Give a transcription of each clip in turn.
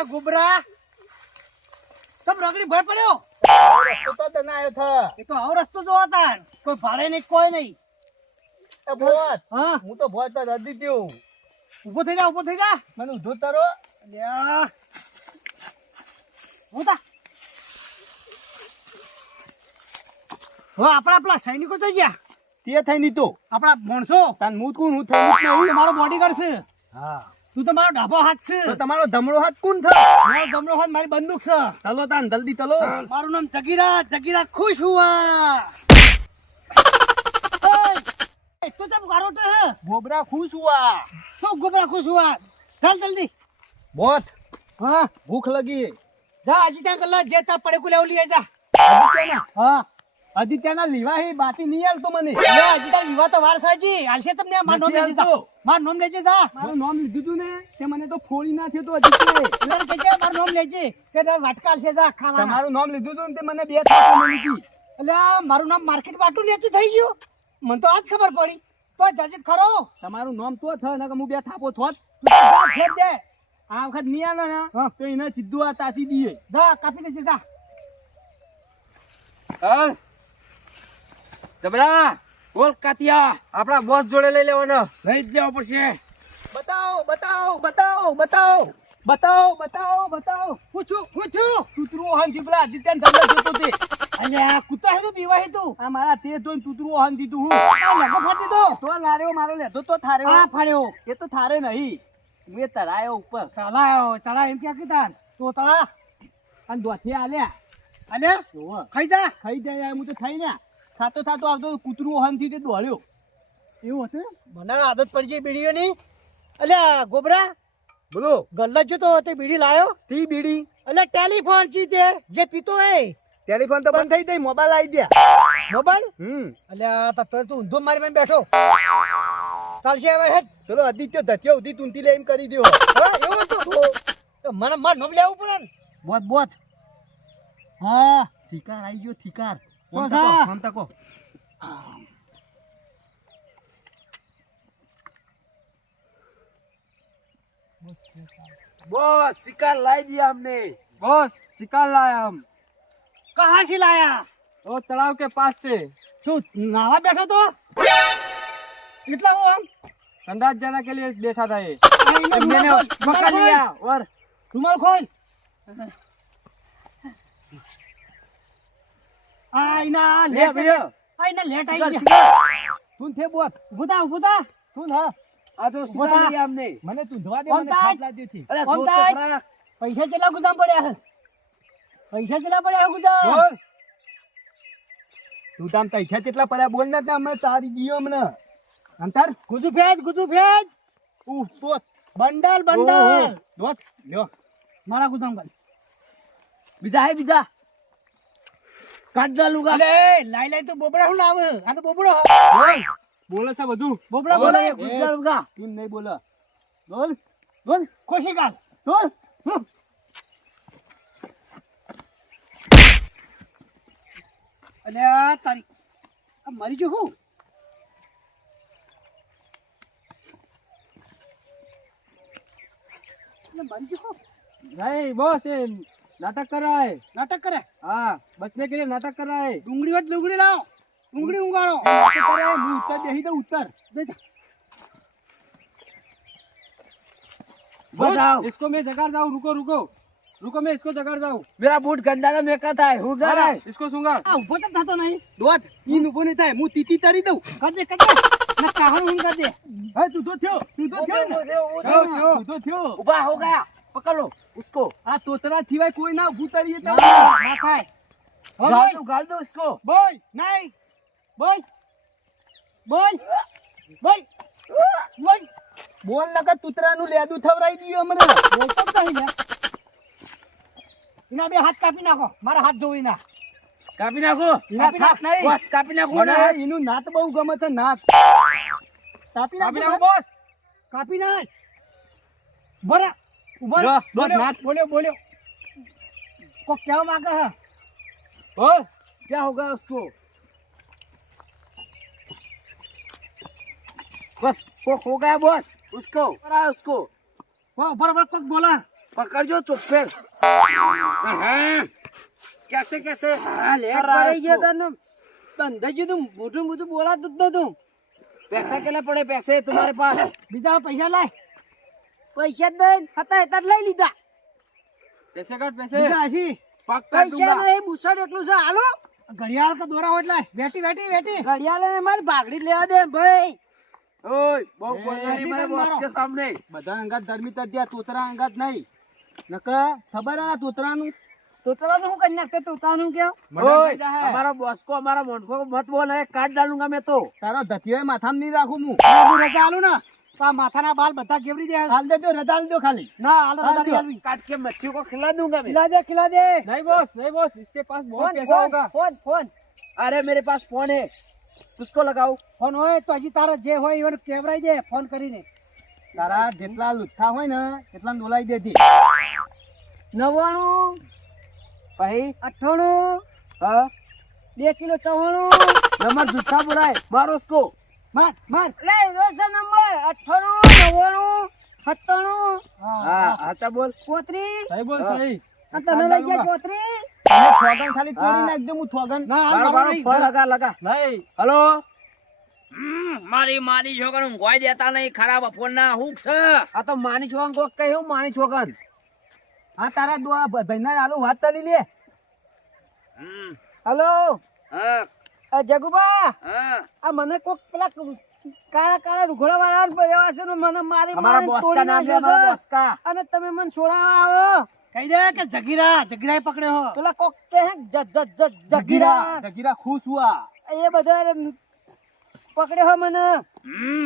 અલ્યા ગોબરા તમ રગડી ભય પડ્યો રસ્તો તો ના આવ્યો થા એ તો આવો રસ્તો જોવા તા કોઈ ભાડે નહીં કોઈ નહીં એ બોત હા હું તો ભોત તો રદી દ્યો ઊભો થઈ જા મને ઉધો તારો અલ્યા હોતા હવે આપણા પેલા સૈનિકો તો ગયા તે થઈ ની તો આપણા માણસો તાન હું કોણ હું થઈ નહીં મારો બોડીગાર્ડ છે હા તું તો મારો ડાબો હાથ છે તો તમારો ધમડો હાથ કોણ થા મારો જમણો હાથ મારી બંદૂક છે ચલો તાન જલ્દી ચલો મારું નામ જગીરા ખુશ હુઆ એ તો જબ ગારોટે હે ગોબરા ખુશ હુઆ શું ગોબરા ખુશ હુઆ ચાલ જલ્દી બોત હા ભૂખ લગી જા અજી ત્યાં કલ્લા જે તાર પડે કો લેવ લઈ જા આદિત્યના હા આદિત્યના લીવા હે બાટી નહીં આલતો મને લે અજી તાર વિવાહ તો વાર સાજી આલશે તમને માર નામ લેજે જા માર નામ લેજે જા મારું નામ લીધું તું ને તે મને તો ફોડી નાખ્યો તો આદિત્ય એટલે કેજે માર નામ લેજે કે તાર વાટકા આલશે જા ખાવાના તમારું નામ લીધું તું ને તે મને બે થાપો મળી હતી એટલે મારું નામ માર્કેટ વાટું લેચું થઈ ગયું મને તો આજ ખબર પડી તો જજે ખરો તમારું નામ તો થ ને કે હું બે થાપો થોત જા ફેર દે આ વખત નહીં આલો ને તો એને સીધું આ તાતી દીએ જા કાપી દેજે જા હાલ જબરા બોલ કાતિયા આપણા બોસ જોડે લઈ લેવાનો લઈ જ લેવો પડશે બતાવો બતાવો બતાવો બતાવો બતાવો બતાવો બતાવો પૂછું તૂતરું હન જીબલા આદિત્યન ધંધો જોતો તે અલ્યા કુતા હે તું બીવા હે તું આ મારા તે જોઈને તૂતરું હન દીધું હું આ લગો ફાટી દો તો લાર્યો મારો લેધો તો થારે આ ફાડ્યો એ તો થારે નહીં મેં તરાયો ઉપર ચાલા એમ ક્યાં કીધા તો તળા અને દોથી આલ્યા અલ્યા જોવો ખાઈ જા ખાઈ જાય હું તો ખાઈ ને ખાતો ખાતો આવતો કૂતરું હન થી તે દોડ્યો એવું હતું મને આદત પડી ગઈ બીડીઓની અલ્યા ગોબરા બોલો ગલ્લા જો તો તે બીડી લાયો તી બીડી અલ્યા ટેલિફોન છી તે જે પીતો હે ટેલિફોન તો બંધ થઈ ગઈ મોબાઈલ આવી ગયા મોબાઈલ હમ અલ્યા તું ઊંધો મારી માં બેઠો ચાલશે હવે હેડ ચલો આદિત્ય ધત્યો ઉધી તુંતી લે એમ કરી દ્યો હા એવું હતું તો મને માર નામ લેવું પડે ને બોત બોત હા થીકાર આવી ગયો થીકાર શું છે? ફોન તકો બોસ શિકાર લાવી દિયા हमने બોસ શિકાર લાયા हम કહાં થી લાયા वो तालाब के पास से શું નાવા બેઠો તો કેટલા હું આમ संडास जाने के लिए बैठा था ये આ मैंने रुमाल पकड़ खोल, लिया और रुमाल खोल આઈના ले લેટ भैया આઈના લેટ शिकार આઈ शिकार તું થે બોત ઉભા તું હા आ तो शिकार बोला। लिया हमने મને તું ધવા દે કોણ મને થાય? થાપ લાગી હતી अरे कौन दो था? चक्रा પૈસા કેટલા ગુદામ પડ્યા હે પૈસા કેટલા પડ્યા હે ગુદામ बोल તું તામ તૈખ્યા કેટલા પડ્યા બોલ ના અમે તારી દીયો અમને અંતર ગુજુ ફેજ ઉહ તોત બંડલ દોત લ્યો મારા ગુદામ કર बीजा है बीजा काट डालूंगा અલે લાઈ તો બોબડા હું લાવ આ તો બોબડો बोल बोले से બધું બોબડા बोले બોલે ये कुछ डालूंगा તું નહીં બોલ બોલ બોલ ખુશી કાલ બોલ અલે આ તારી આ મરી ગયો હું અલે મરી ગયો હું? नहीं बॉस ये नाटक कर रहा है નાટક કરે हाँ बचने के लिए नाटक कर रहा है ડુંગળી હોય તો ડુંગળી લાવો ડુંગળી ઉગાડો હું ઉત્તર દેહી દઉં ઉત્તર बताओ इसको मैं जगाड़ जाऊँ रुको रुको रुको मैं इसको जगाड़ जाऊँ मेरा बूट गंदा का मेका था है जा रहा है इसको सूंगा આ ઉભો તો થતો નહીં દોત ઈ ઊભો નહીં થાય હું તીતી તરી દઉં કરજે ના કાહળ હું કરજે હા તું તો થયો ને તું તો થયો उबा हो गया पकड़ लो उसको આ તોતરા થીવાય કોઈ ના ઊભું તરીએ તો ના થાય गाल दो इसको બોલ નહીં બોલ બોલ બોલ બોલ બોલ નકર તૂતરાનું લેદું થવરાઈ દીયો અમને બોલતો જ નહીં લે એના બે હાથ કાપી નાખો મારા હાથ જોઈ ના कापी नाखो એના થાક નહીં बॉस कापी नाखो મને ना એનું નાત બહુ ગમે છે નાત કાપી कापी નાખો नाखो बॉस કાપી નાખ બરા ઉભા જો, રહો. દોઢ બોલ્યો, નાખ. બોલ્યો કો क्या मांगा है बोल क्या होगा उसको बस वो हो गया बॉस उसको रहा उसको वो बराबर कोक बोला પકડજો ચોફેર. કેસે કેસે હા, લે કરાઈ ગયો રાસ્કો. તને બંધાઈ ગયું તું મોટું મોટું બોલાતું જ નતું पैसे કેટલા પડે पैसे तुम्हारे पास? બીજા પૈસા લાય પૈસા જ નહીં હતા એટલા જ લઈ લીધા पैसे કાઢ पैसे. બીજા હસી પક્કા પૈસા દૂંગા. નહીં બુસડ એટલું છે હાલો ઘડિયાળ કે દોરા હોય એટલે વેટી વેટી વેટી ઘડિયાળે મારી ભાગડી લેવા દે ભાઈ ઓય, બહુ બોલનારી વેટી મારે તને બોસ મારો. કે સામને. બધા અંગાત ધર્મી તદ્યા તોતરા અંગાત નહીં નકા ખબર આ તોતરાનું તોતરાનું શું કરી નાખતે તોતરાનું કેવું ઓય, हमारा बॉस को हमारा मोन्फो को मत बोल है, काट डालूंगा मैं तो. તારો ધતિયો માથામાં નહીં રાખું હું હું રજા આલું ને તો આ માથાના બાલ બધા કેવડી દે હાલ દેજો રજા આલ દો ખાલી ના હાલ રજા હાલ નહીં દો. આલવી. काट के मच्छी को खिला दूंगा मैं. ખીલા દે ખીલા દે नहीं बॉस, इसके पास बहुत ફોન पैसा ફોન होगा. ફોન ફોન अरे मेरे पास फोन है, उसको लगाओ. ફોન હોય તો હજી તારો જે હોય એને કેવરાઈ દે ફોન કરીને તારા જેટલા લુચ્છા હોય ને એટલા ડોલાઈ દેતી 99 भाई 98 हाँ, 2 કિલો 94 नंबर झूठा बोला है, मारो उसको. માર માર લે રોશન નંબર 98 99 हाँ, अच्छा बोल. 97 સહી બોલ હા. સહી આ તને લઈ ગયા 34 તમે થોગન ખાલી તોડી હા. નાખજો હું થોગન ના હાલ बारो મારો बारो નહીં. फोन लगा लगा. નહીં हेलो. મારી માની છોકરા ગોઈ દેતા નહીં, ખરાબ ફોન ના હુક છે. આ તો માની છોકરા કોક કહ્યું, માની છોકરા. હા તારા દોડા ભાઈના આલુ વાત તાલી લે હેલો હા, આ જગુબા હા. આ મને કોક પેલા કાળા કાળા રૂઘોડા વાળા પડ્યા છે ને મને મારી हमारा મારી बॉस का તોડી नाम है, નાખ્યો हमारा છે बॉस का. અને તમે મને છોડાવવા આવો કહી દે કે જગીરાએ પકડ્યો હો પેલા કોક કે હે જગીરા જગીરા ખુશ હુઆ એ બધા પકડ્યો હો મને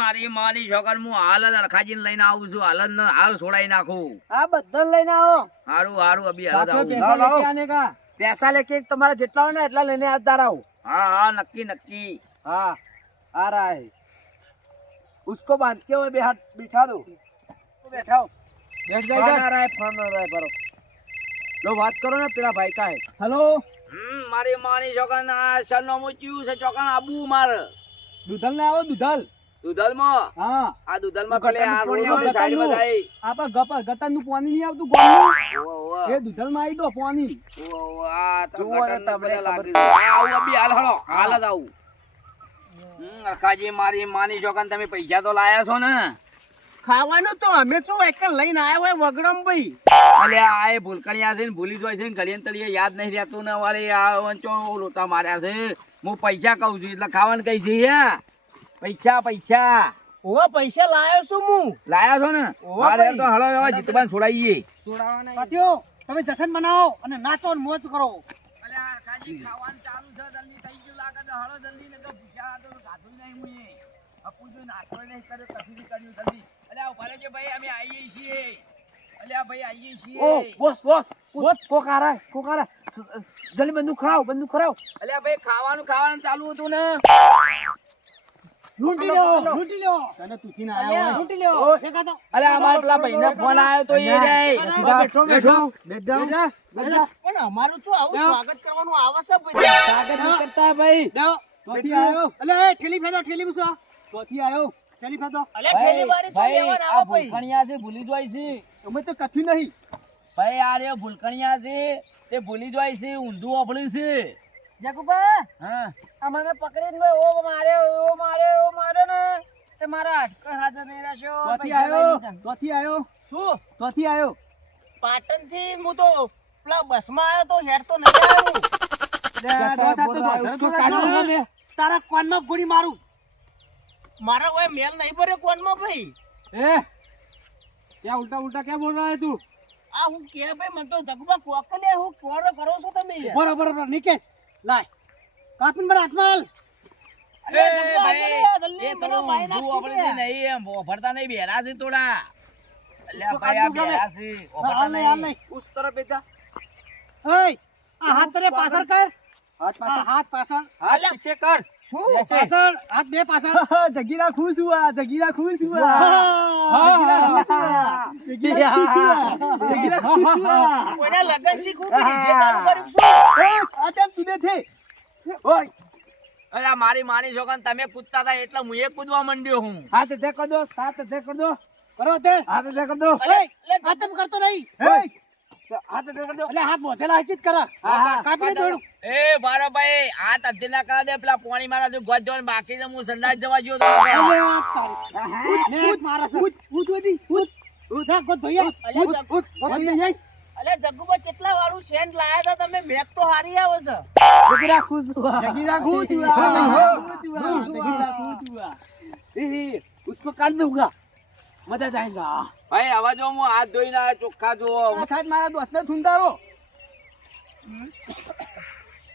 મારી માની છોકરા હું હાલ જ અરખાજીને લઈને આવું છું, હાલ જ ન હાલ છોડાઈ નાખું. આ બધા લઈને આવો હારું હારું અભી હાલ જ साथ में આવું. पैसा लेके आने का पैसा लेके तुम्हारा जितना हो ना इतना लेने आता रहा हूँ. हाँ हाँ, नक्की नक्की. हाँ, आ रहा है. उसको बांध के हुए बिठा दो. बैठाओ. બેઠ फोन જા आ रहा है, फोन आ रहा है, बरो. लो बात करो ना, तेरा भाई का है. હેલો મારી માની છોકરા સરનામું ચિયું છે, ચોકન આબુ માર દુધલ ને આવો દુધલ દુધલમાં. હા આ દુધલમાં ગટરનું પેલે આ પાણી રોડ આવે, સાઈડ માં જાય. આપા ગટર નું પાણી નહીં આવતું ગોળનું ઓવો, ઓવો. એ દુધલ માં આવી દો પાણી ઓવો, ઓવો. આ તો જુઓ ને ગટરને તમને પેલે ખબર. લાગી ગયું. આ આવું અભી હાલ હળો, હાલ જ આવું. અરખાજી મારી માની છોકરા તમે પૈસા તો લાયા છો ને. ખાવાનું તો અમે શું એક લઈને આવ્યા હોય વગડમ ભાઈ અલ્યા આ એ ભૂલકણિયા છે ને ભૂલી જોય છે ને ઘડીએ ને તળીએ યાદ નહીં રહેતું ને વારે આ વંચો લોચા માર્યા છે. હું પૈસા કહું છું એટલે ખાવાનું કઈ છે યા? પૈસા પૈસા ઓવા પૈસા લાયો છું હું લાયા છો ને? ઓવા અરે ભાઈ. તો હળો હવે જીતબાન છોડાઈએ. છોડાવવાના સાથીઓ તમે જશન બનાવો અને નાચો ને મોજ કરો અલ્યા કાજી ખાવાનું ચાલુ છે, જલ્દી થઈ ગયું લાગે તો હળો જલ્દી ને તો ભૂખ્યા તો ખાધું નહીં મુએ. અપુ જો નાસ્તો નહીં કર્યો, કશું નહીં કર્યું જલ્દી. અલ્યા ઉભા રહેજો ભાઈ, અમે આવીએ છીએ. અલ્યા ભાઈ આવીએ છીએ. ઓ બોસ બોસ બોસ કોક આ રહા કોક આ રહા. જલ્દી બંદૂક ખરાવ. અલ્યા ભાઈ ખાવાનું ચાલુ હતું ને. લૂંટી લ્યો લૂંટી લ્યો તને તુથી ના આવ્યો હોય. લૂંટી લ્યો એકાદો અલ્યા અમારા પેલા ભાઈને ફોન આવ્યો તો એ જાય. બેઠો બેઠ જાઓ પણ અમારું શું આવું સ્વાગત કરવાનું આવે છે ભાઈ સ્વાગત નહીં કરતા ભાઈ. તોથી આવ્યો અલે એ ઠેલી ફેદો ઠેલી મૂસો તોથી આવ્યો ઠેલી ફેદો અલે ભાઈ, ભાઈ, આ ભૂલકણિયા છે ભૂલી જાય છે. અમે તો કથી નહીં ભાઈ આ રે ભૂલકણિયા છે તે ભૂલી જાય છે, ઊંધું ઓફળ્યું છે. જગુબા હા, આ મને પકડીને ઓ મારે ને તે મારા હાડકા હાજર નહીં રહેશો તોથી પૈસા લઈ આવ્યો લીધા તોથી આવ્યો શું તોથી આવ્યો પાટણ થી હું તો પેલા બસ માં આવ્યો તો હેડ તો નહીં આવ્યું कैसा बोल रहा है, उसको काटूंगा मैं. તારા કોનમાં ગોળી મારું મારા કોઈ મેલ નહીં ભર્યો કોનમાં ભાઈ ए, क्या उल्टा क्या बोल रहा है तू? આ હું કે ભાઈ મને તો જગમાં કોકલે હું કોરો કરો છો તમે बराबर निके. લાય કાપીને મારા હાથમાં હાલ ए જગવા भाई, આગળ જલ્દી ये મને तो મારી ઊંધું નાખશે ઓફળ્યું છે ને. નહીં, એમ ઓફળતા નહીં, બેરા છે થોડા. અલ્યા उसको ભાઈ, આ काटूंगा मैं. બેરા છે, ઓફળતા હાલ નહીં, હાલ નહીં. નહીં. उस तरफ बेटा. ઓય આ હાથ તને પાછળ કર हाथ આ હાથ પાછળ हाथ पीछे कर. શું ऐसे. પાછળ હાથ બે પાછળ જગીરા ખુશ હુઆ જગીરા ખુશ હુઆ હા. જગીરા ખુશ હુઆ જગીરા ખુશ હુઆ કોઈને લગન શીખવું કે ડીજે ચાલુ કર્યું શું આ તેમ તુને થે ઓય. અરે આ મારી માની છોકરા તમે કૂદતા હતા એટલે હું એ કૂદવા માંડ્યો હું. હાથ તે કર દો. કરો તે હાથ એટલે કર દો અલે આ તેમ કરતો નહીં હાથ એટલે કર દો એટલે હાથ બોધેલા હજી જ કરા હા. કાપી દે થોડું એ મારો ભાઈ આ તદ્દી ના કરા દે પેલા પાણી મારા જો ગોજ જવાનું બાકી છે હું સંડાસ જવા જ્યો તો અલે આ તારી ને મારા છે ઉઠ વધી ઉઠ હા ગોત ધોયા અલે ઉઠ ગોત ધોયા અલે જગ્ગુબા કેટલા વાળું સેન્ટ લાયા હતા તમે મેક તો હારી આવે છે જગી રાખું છું જગી રાખું તું એ उसको काट दूंगा मजा जाएगा ભાઈ હવે જો હું હાથ ધોઈને આવ્યો ચોખ્ખા જો સાહેબ મારા દોસ્તને સુંદારો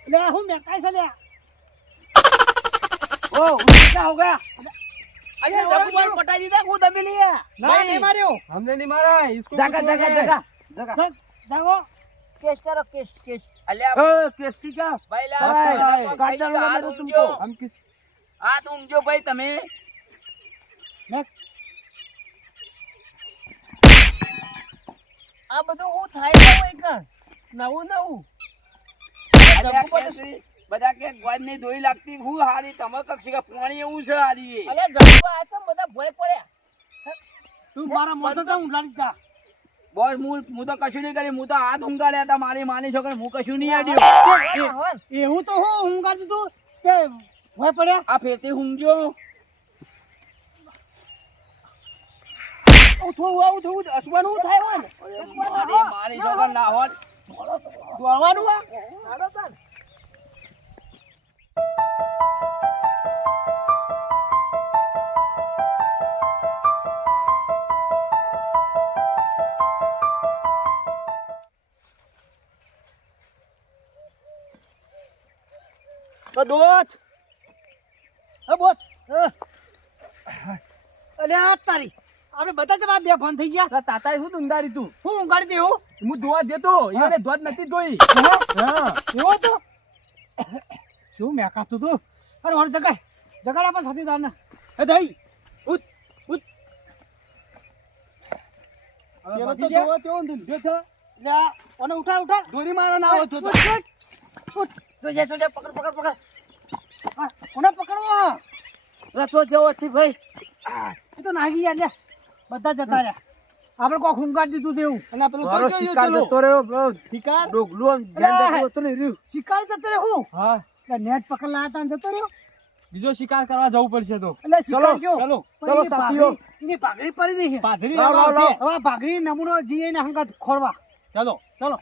લે હું મેકાઈ છે લે ओ उसको क्या हो गया અલે જગ્ગુબા પટાઈ દીધા હું દબી લીયા ના નહીં માર્યો हमने नहीं मारा इसको जगह जगह जगह जगह જાગો કેસ કરો કેસ અલ્યા केस की क्या ભાઈ काट લા डालूंगा मैं तो तुमको हम किस હાથ ઊંઘજો ભાઈ તમે આ બધું હું થાય છે હોય કણ નવું અલ્યા કેસી, બધા કે ગોજ નહીં ધોઈ લાગતી હું હારી તમે કક્ષી કે પાણી એવું છે હારી અલે જગ્ગુબા આ તો બધા ભોય પડ્યા તું મારા મોઢે તો ઊંઘાડી જા બોસ હું તો કશું નહીં કરી હું તો હાથ ઊંઘાડ્યા હતા મારી માની છોકરી હું કશું નહીં આડ્યું એવું તો હું ઊંઘાડતું તું કે ભય પડ્યા આ ફેરથી ઊંઘજો આવું થવું અસવાનું થાય હોય ને મારી છોકરી ના હોત દોડવાનું આ દોત બોત અલે આ તારી આપણે બધા જ બે ફોન થઈ ગયા તાતા શું દુંદારી તું હું ઊંઘાડી દેવું હું ધોવા દેતો એને ધોવા નથી ધોઈ હા એવો તો શું મેકાતું તું અરે ઓર જગાય જગાડ આપા સાથીદાર ને એ દઈ ઉત ઉત પેલો તો ધોવા તેવો ધૂંધ્યો છે લે ઓને ઉઠા ઉઠા દોરી મારા ના હોય તો જોજે પકડ કોને પકડવો રચો જેવો થી ભાઈ એ તો નાગી ગયા લે બધા જતા રહ્યા આપણે કોક ઊંઘાડી દીધું તેવું અને પેલું મારો કઈ શિકાર ગયું જતો રહ્યો શિકાર ડોગલું જેમ જતું હતું ને રહ્યું શિકાર જતો રહ્યો હું હા નેટ પકડ લાયા તા ને જતો રહ્યો બીજો શિકાર કરવા જવું પડશે તો એટલે શિકાર ગયો ચલો પણ ચલો એની સાથીઓ એની ભાગરી પડી રહી છે પાઘડી લાવ, લાવ, લાવ. લાવ. હવે ભાગરી નમૂનો જીએ ને હંગાત ખોરવા ચલો ચલો